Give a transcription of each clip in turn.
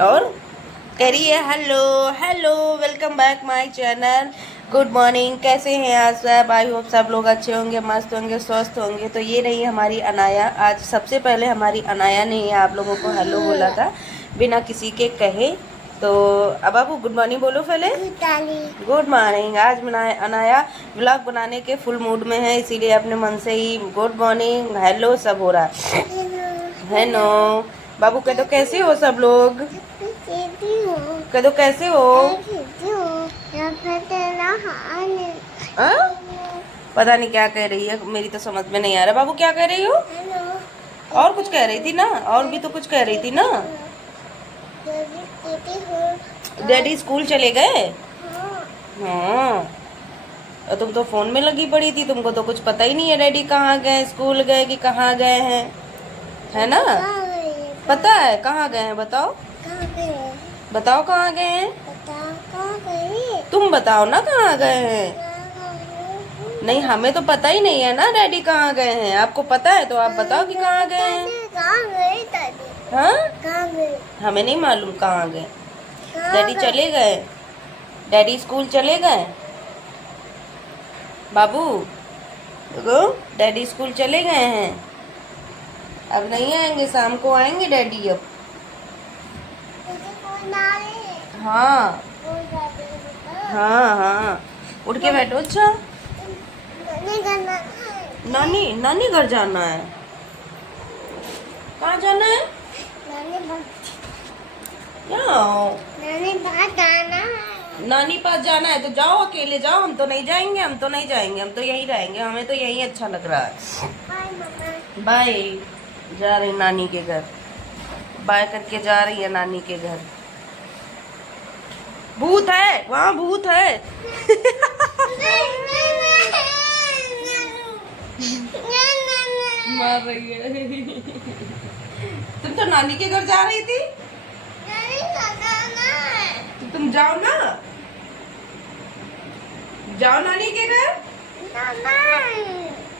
और कह रही है hello hello, welcome back my channel. Good morning, कैसे हैं आज सब? आई होप सब लोग अच्छे होंगे, मस्त होंगे, स्वस्थ होंगे। तो ये रही हमारी अनाया। आज सबसे पहले हमारी अनाया ने ही आप लोगों को हेलो बोला था बिना किसी के कहे। तो अब आपको गुड मॉर्निंग बोलो पहले। Good morning. आज अनाया व्लॉग बनाने के फुल मूड में है, इसीलिए अपने मन से ही गुड मॉर्निंग हेलो सब हो रहा है। हेलो बाबू, कह दो कैसे हो सब लोग? कह दो कैसे हो? आ? पता नहीं क्या कह रही है, मेरी तो समझ में नहीं आ रहा। बाबू क्या कह रही हो? और कुछ कह रही थी ना, और भी तो कुछ कह रही थी ना। डैडी स्कूल चले गए? हाँ। और तुम तो फोन में लगी पड़ी थी, तुमको तो कुछ पता ही नहीं है डैडी कहाँ गए, स्कूल गए कि कहाँ गए हैं, है ना? पता है कहाँ गए हैं? बताओ बताओ कहाँ गए हैं? तुम बताओ ना कहाँ गए हैं। नहीं, हमें तो पता ही नहीं है ना डैडी कहाँ गए हैं। आपको पता है तो आप बताओ कि कहाँ गए हैं। हाँ, हमें नहीं मालूम कहाँ गए। डैडी चले गए, डैडी स्कूल चले गए। बाबू देखो, डैडी स्कूल चले गए हैं, अब नहीं आएंगे, शाम को आएंगे डैडी अब। हाँ हाँ हाँ, उठ के बैठो। अच्छा, नानी नानी घर जाना है? कहाँ जाना है? यहाँ नानी पास जाना है तो जाओ, अकेले जाओ। हम तो नहीं जाएंगे, हम तो नहीं जाएंगे, हम तो यहीं रहेंगे, हमें तो यहीं अच्छा लग रहा है। बाय। जा रही नानी के घर, बाय करके जा रही है नानी के घर। भूत है वहाँ, भूत है। मार रही है। तुम तो नानी के घर जा रही थी, तो तुम जाओ ना, जाओ नानी के घर।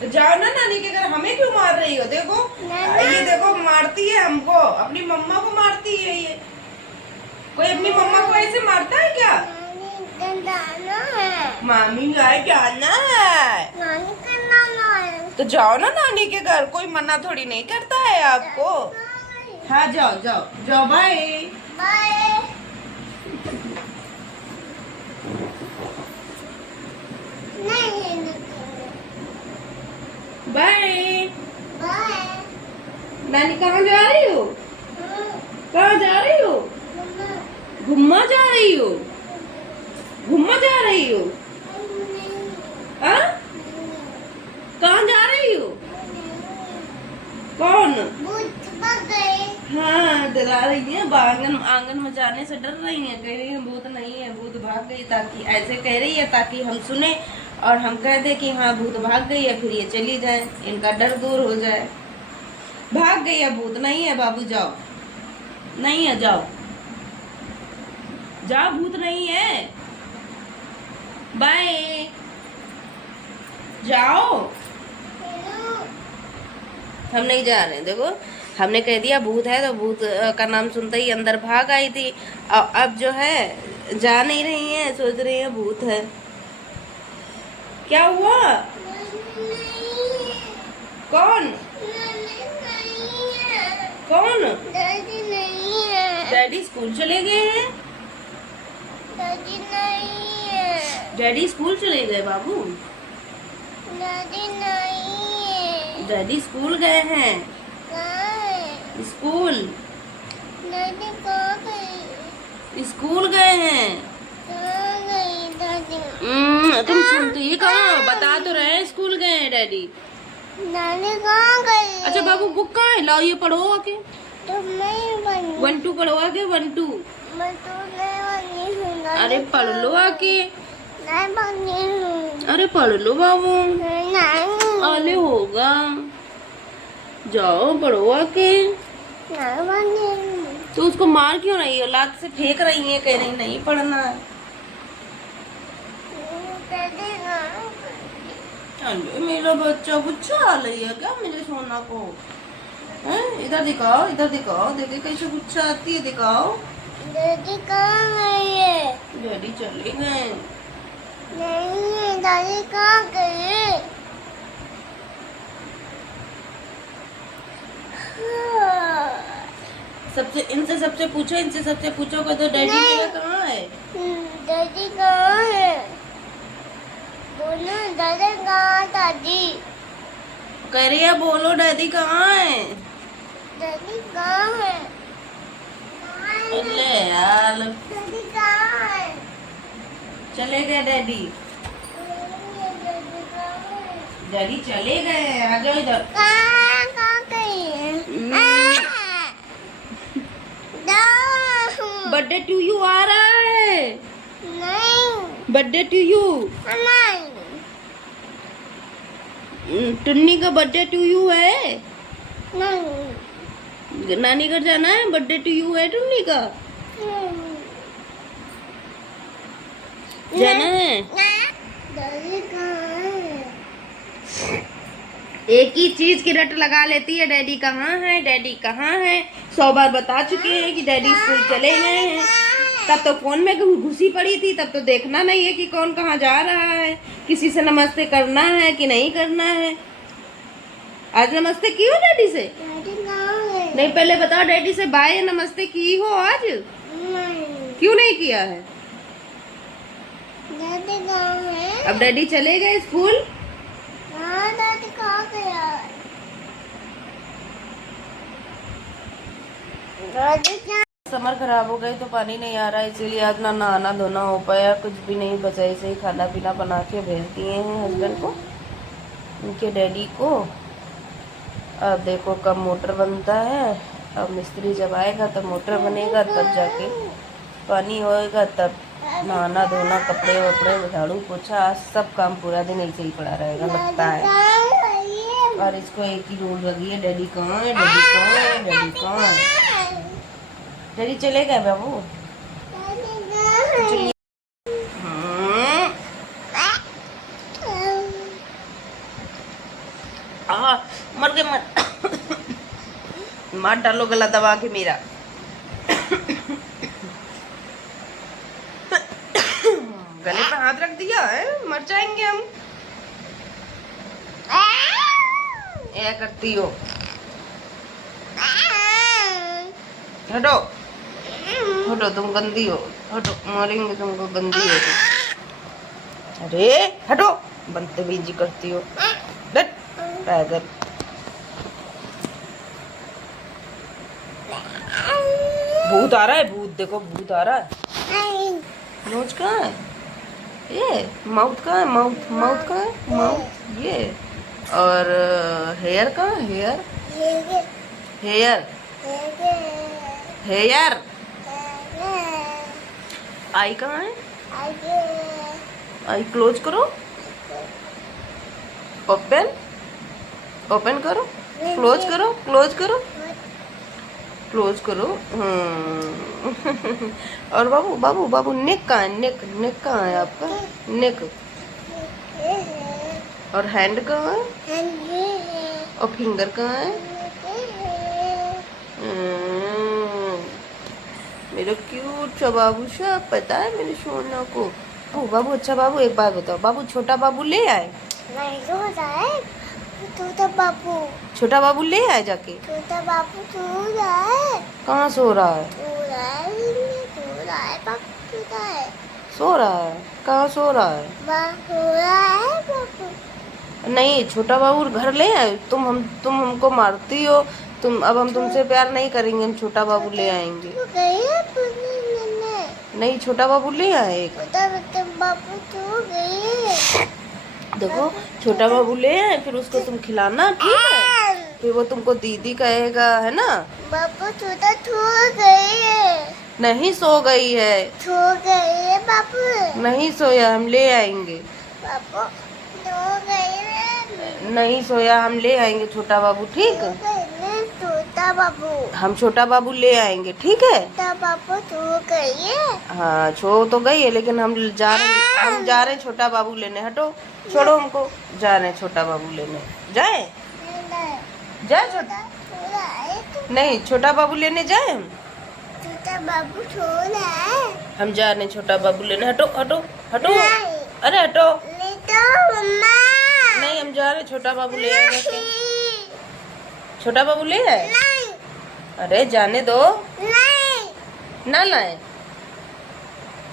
तो जाओ ना नानी के घर, हमें क्यों मार रही हो? देखो ये देखो, मारती है हमको, अपनी मम्मा को मारती है ये। कोई अपनी मम्मा को ऐसे मारता है क्या? मामी गाय जाना है तो जाओ ना नानी के घर, कोई मना थोड़ी नहीं करता है आपको। हाँ जाओ जाओ जाओ, बाय बाय। नानी कहाँ जा रही हो? कहाँ जा रही हो? घुम्मा जा रही हो? घुम्मा जा रही हो? हाँ, कहाँ जा रही हो? कौन? हाँ, डरा रही है, आंगन आंगन में जाने से डर रही है, कह रही है भूत नहीं है, भूत भाग गई। ताकि ऐसे कह रही है ताकि हम सुने और हम कह दे कि हाँ भूत भाग गई है, फिर ये चली जाए, इनका डर दूर हो जाए। भाग गई है, भूत नहीं है बाबू, जाओ। नहीं है, जाओ जाओ, भूत नहीं है, बाय जाओ। हम नहीं जा रहे हैं, देखो हमने कह दिया भूत है तो भूत का नाम सुनते ही अंदर भाग आई थी। और अब जो है जा नहीं रही है, सोच रही है भूत है। क्या हुआ? कौन कौन? डैडी स्कूल चले गए हैं। डैडी स्कूल चले गए बाबू, डैडी स्कूल गए हैं। स्कूल स्कूल गए हैं। तुम सुनते ही कहाँ? बता तो रहे हैं स्कूल गए हैं डैडी। नानी कहाँ गई? अच्छा बाबू, बुक कहाँ है? लाओ ये पढ़ो आके। तुम नहीं बनी। 1 2 पढ़ो आके, 1 2। मैं तो नहीं बनी हूँ। अरे पढ़ लो आके। नहीं बनी हूँ। अरे पढ़ लो बाबू। नहीं। अरे होगा, जाओ पढ़ो आके। नहीं बनी हूँ। तो उसको मार क्यों रही हो? लात से फेंक रही है, कह रही नहीं पढ़ना है। अरे मेरा बच्चा बुच्चा आ रही है क्या मेरे सोना को? हैं? इधर दिखाओ, इधर दिखाओ, देखे कैसे गुस्सा आती है, दिखाओ। दादी कहाँ गई है? डैडी चले गए। नहीं, दादी कहाँ गई है? सबसे पूछो, इनसे सबसे पूछो कि तो डैडी नहीं। मेरा कहाँ है? दादी कहाँ है? बोलो दादा कहाँ? दादी कह रही है बोलो डैडी कहाँ है? दादी कहाँ है? अरे यार, दादी कहाँ है? चले गए डैडी। दादी कहाँ है? डैडी चले गए, आ जाओ इधर। कहाँ गई है? बर्थडे टू यू आ रहा है। नहीं, बर्थडे टू यू। नहीं, टुन्नी का बर्थडे टू यू है। नहीं, नानी घर जाना है, बर्थडे टू यू है टुन्नी का। जाना है। दादी कहाँ है? एक ही चीज की रट लगा लेती है, डैडी कहाँ है, डैडी कहाँ है। 100 बार बता चुके हैं कि डैडी स्कूल चले गए हैं। तब तो फोन में घुसी पड़ी थी, तब तो देखना नहीं है कि कौन कहाँ जा रहा है, किसी से नमस्ते करना है कि नहीं करना है। आज नमस्ते की हो डैडी से? दादी कहाँ है? नहीं, पहले बताओ डैडी से बाय नमस्ते की हो आज? नहीं, क्यों नहीं किया है? दादी कहाँ है? अब डैडी चले गए स्कूल। हाँ, दादी कहाँ गया? दादी क्या? समर खराब हो गई तो पानी नहीं आ रहा है, इसीलिए आज ना नहाना धोना हो पाया, कुछ भी नहीं बचा। ऐसे ही खाना पीना बना के भेज दिए हैं हस्बैंड को, उनके डैडी को। अब देखो कब मोटर बनता है। अब मिस्त्री जब आएगा तब मोटर बनेगा, तब जाके पानी होएगा, तब नहाना धोना, कपड़े वपड़े, झाड़ू पोछा, आज सब काम पूरा दिन ऐसे ही पड़ा रहेगा लगता है। और इसको एक ही रोल लगी है, डैडी कहाँ है, डैडी कहाँ है, डैडी कहाँ है। डैडी चले गए बाबू। चलिए। मर गए, मार डालो गला दबा के मेरा। गले पे हाथ रख दिया है, मर जाएंगे हम। ऐ करती हो, हटो हटो, तुम गंदी हो, हटो, मारेंगे तुमको, गंदी हो तुम। अरे हटो, बदतमीजी करती हो, डट पैदल। भूत आ रहा है, भूत देखो, भूत आ रहा है। नोज कहाँ है? ये माउथ कहाँ है? माउथ, माउथ कहाँ है? माउथ ये। और हेयर कहाँ है? Hair, hair, hair. आई कहाँ है? आई क्लोज करो, ओपन, ओपन करो, क्लोज करो, क्लोज करो, क्लोज करो। और बाबू, बाबू, बाबू, नेक कहाँ है? नेक, नेक कहाँ है आपका? नेक। और हैंड कहाँ है? और फिंगर कहाँ है? मेरा क्यूट सा बाबू सब पता है मेरे सोना को। ओ बाबू, अच्छा बाबू, एक बात बताओ, बाबू छोटा बाबू ले आए? नहीं, छोटा है छोटा बाबू। छोटा बाबू ले आए जाके? छोटा बाबू सो रहा है। कहाँ सो रहा है? सो रहा है, सो रहा है, बाबू सो रहा है। सो रहा है? कहाँ सो रहा है? सो रहा है बाबू। नहीं, छोटा बाबू घर ले आए? तुम हमको मारती हो। अब हम तुमसे प्यार नहीं करेंगे, हम छोटा बाबू ले आएंगे। तो गई है नहीं, छोटा बाबू ले आए एक। छोटा बाबू सो गई है। देखो, छोटा बाबू ले आए, फिर उसको तुम खिलाना, ठीक है? फिर वो तुमको दीदी कहेगा, है ना? बाबू छोटा सो गई है। नहीं सो गई है। सो गई है बाबू। नहीं सोया, हम ले आएंगे। बाबू सो गई है। नहीं सोया, हम ले आएंगे छोटा बाबू, ठीक है? छोटा बाबू, हम छोटा बाबू ले आएंगे, ठीक है? छोटा बाबू सो गई है। हाँ, छो तो गई है, लेकिन हम जा रहे हैं छोटा बाबू लेने। हटो, छोड़ो हमको, जा रहे हैं छोटा बाबू लेने। जाए, जाए छोटा। रहा है तो नहीं, छोटा बाबू लेने जाए हम। छोटा बाबू सो रहा है। हम जा रहे हैं छोटा बाबू लेने। हटो हटो हटो, नहीं, अरे हटो। नहीं तो मम्मा। नहीं, हम जा रहे हैं, छोटा बाबू ले आएगा के। नहीं, छोटा बाबू ले आए। नहीं, अरे जाने दो, नहीं, ना लाए,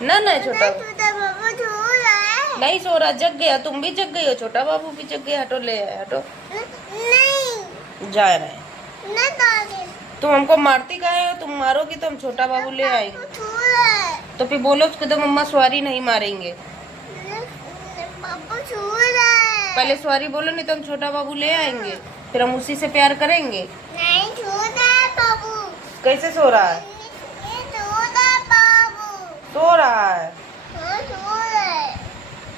ना लाए छोटा। छोटा बाबू सो रहा है। नहीं सो रहा, जग गया, तुम भी जग गई हो, छोटा बाबू भी जग गया। हटो, ले आए, हटो। नहीं, जा रहे हैं। नहीं दादी। तुम हमको मारती काहे हो? तुम मारोगी तो हम छोटा बाबू ले आएंगे। सो रहा है। तो फिर बोलो उसको तो मम्मा सॉरी नहीं मारेंगे। बाबू सो रहा है। पहले सॉरी बोलो, नहीं तो हम छोटा बाबू ले आएंगे, फिर हम उसी से प्यार करेंगे। नहीं सो रहा है बाबू। कैसे सो रहा है? ये सो रहा है बाबू। सो रहा है। हाँ सो रहा है।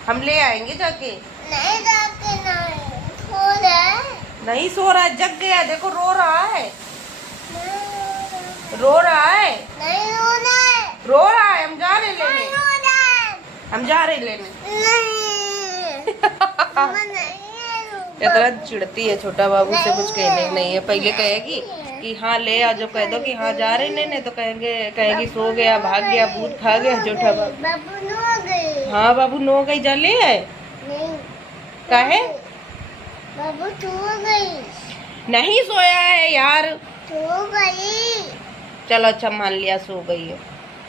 हम ले आएंगे जाके। नहीं जाके नहीं सो रहा है। नहीं सो रहा है, जग गया, देखो रो रहा है, नहीं रो रहा है, रो रहा है। रो रहा है। हम जा रहे हैं नहीं लेने, रो रहा है। हम जा रहे हैं लेने। नहीं मम्मा नहीं है। इतना चिढ़ती है, छोटा बाबू से कुछ कहने नहीं है। पहले कहेगी कि हाँ ले आ, जो कह दो कि हाँ जा रहे हैं लेने तो कहेगी सो गया, भाग गया, भूत खा गया छोटा बाबू। बाबू नो गई। हाँ बाबू नो गई, जा ले आए। नहीं काहे? बाबू सो गई। नहीं सोया है यार। सो गई। चलो अच्छा, मान लिया सो गई है।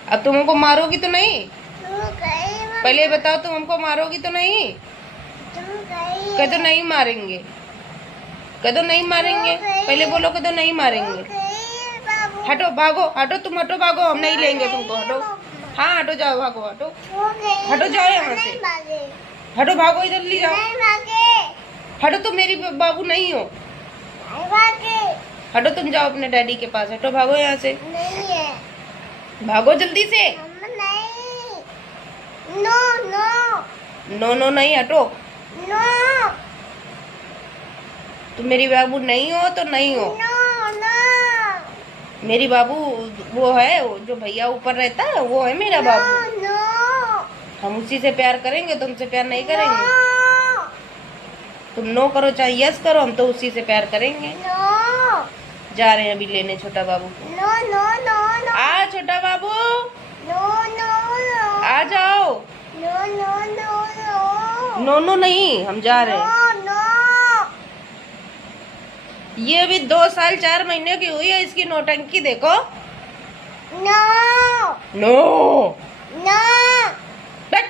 अब तुम हमको मारोगी तो नहीं? सो गई मम्मा। पहले बताओ, तुम हमको मारोगी तो नहीं? सो गई। कह दो नहीं मारेंगे, कह दो नहीं मारेंगे, पहले बोलो कह दो नहीं मारेंगे। गई बाबू। हटो भागो, हटो तुम, हटो भागो, हम नहीं लेंगे तुमको। हटो, हाँ हटो, जाओ भागो, हटो, सो गई। हटो, जाओ यहाँ से। नहीं भागे। हटो भागो, इधर ले जाओ। नहीं भागे। हटो, तुम मेरी बाबू नहीं हो। नहीं भागे। हटो, तुम जाओ अपने डैडी के पास। हटो, भागो यहाँ से, नहीं है। भागो जल्दी से। मम्मा नहीं। नो नो नो नो नहीं, हटो। नो तुम मेरी बाबू नहीं हो तो नहीं हो। नो नो मेरी बाबू वो है, वो जो भैया ऊपर रहता है वो है मेरा बाबू। नो हम उसी से प्यार करेंगे, तुमसे प्यार नहीं करेंगे। नो तुम नो करो चाहे यस करो, हम तो उसी से प्यार करेंगे। नो जा रहे हैं अभी लेने छोटा बाबू को। नो नो नो आ छोटा बाबू, नो नो आ जाओ। No no no no no नहीं, हम जा रहे हैं। नो ये अभी 2 साल 4 महीने की हुई है, इसकी नौटंकी देखो। No no, no but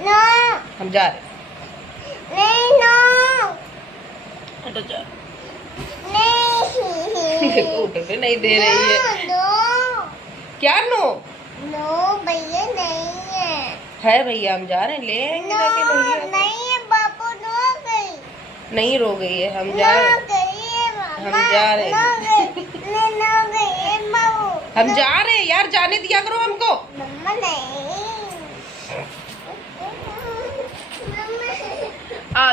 no हम जा रहे हैं। नहीं नो हटो, जा। नहीं देखो उठने नहीं दे रही है। नो क्या नो? नो भैया नहीं है भैया, हम जा रहे हैं, ले आएंगे जाके भैया को। नहीं है बाबू नो गई। नहीं रो गई है, हम जा रहे हैं। गई है मम्मा। हम जा रहे हैं। नो गई है बाबू। हम जा रहे हैं यार, जाने दिया करो हमको। मम्मा नहीं।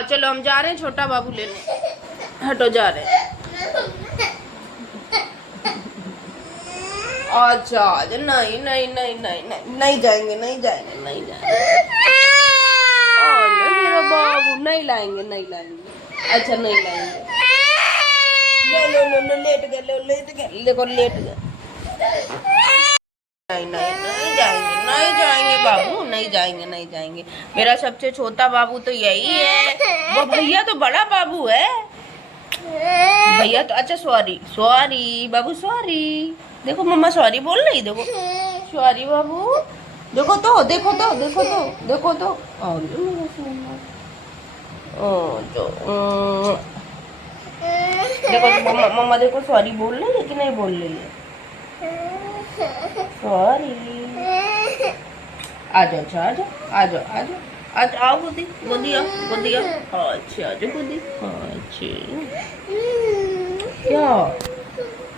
चलो हम जा रहे हैं छोटा बाबू लेने। हटो, जा रहे हैं। अच्छा नहीं नहीं नहीं नहीं नहीं नहीं जाएंगे, नहीं जाएंगे, नहीं जाएंगे। मेरा बाबू नहीं लाएंगे, नहीं लाएंगे। अच्छा नहीं लाएंगे। लो लो लो लो, लेट गए, लो लेट गए, देखो लेट गए। नहीं नहीं नहीं जाएंगे, नहीं जाएंगे बाबू, नहीं जाएंगे, नहीं जाएंगे। मेरा सबसे छोटा बाबू तो यही है। वो भैया तो बड़ा बाबू है। भैया तो अच्छा, सॉरी सॉरी बाबू, सॉरी। देखो मम्मा सॉरी बोल रही, देखो सॉरी बाबू। देखो तो, देखो तो, देखो तो, देखो तो। देखो मम्मा, मम्मा देखो सॉरी बोल रही है कि नहीं बोल रही है? सॉरी। आ जाओ, अच्छा आ जाओ, आ जाओ, आ जाओ, आज आओ गोदी, गोदी आओ, गोदी आओ। अच्छा आ जाओ गोदी। अच्छा क्या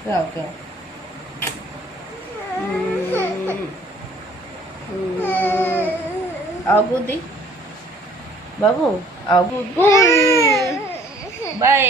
क्या क्या? आओ गोदी बाबू, आओ गोदी। बाय।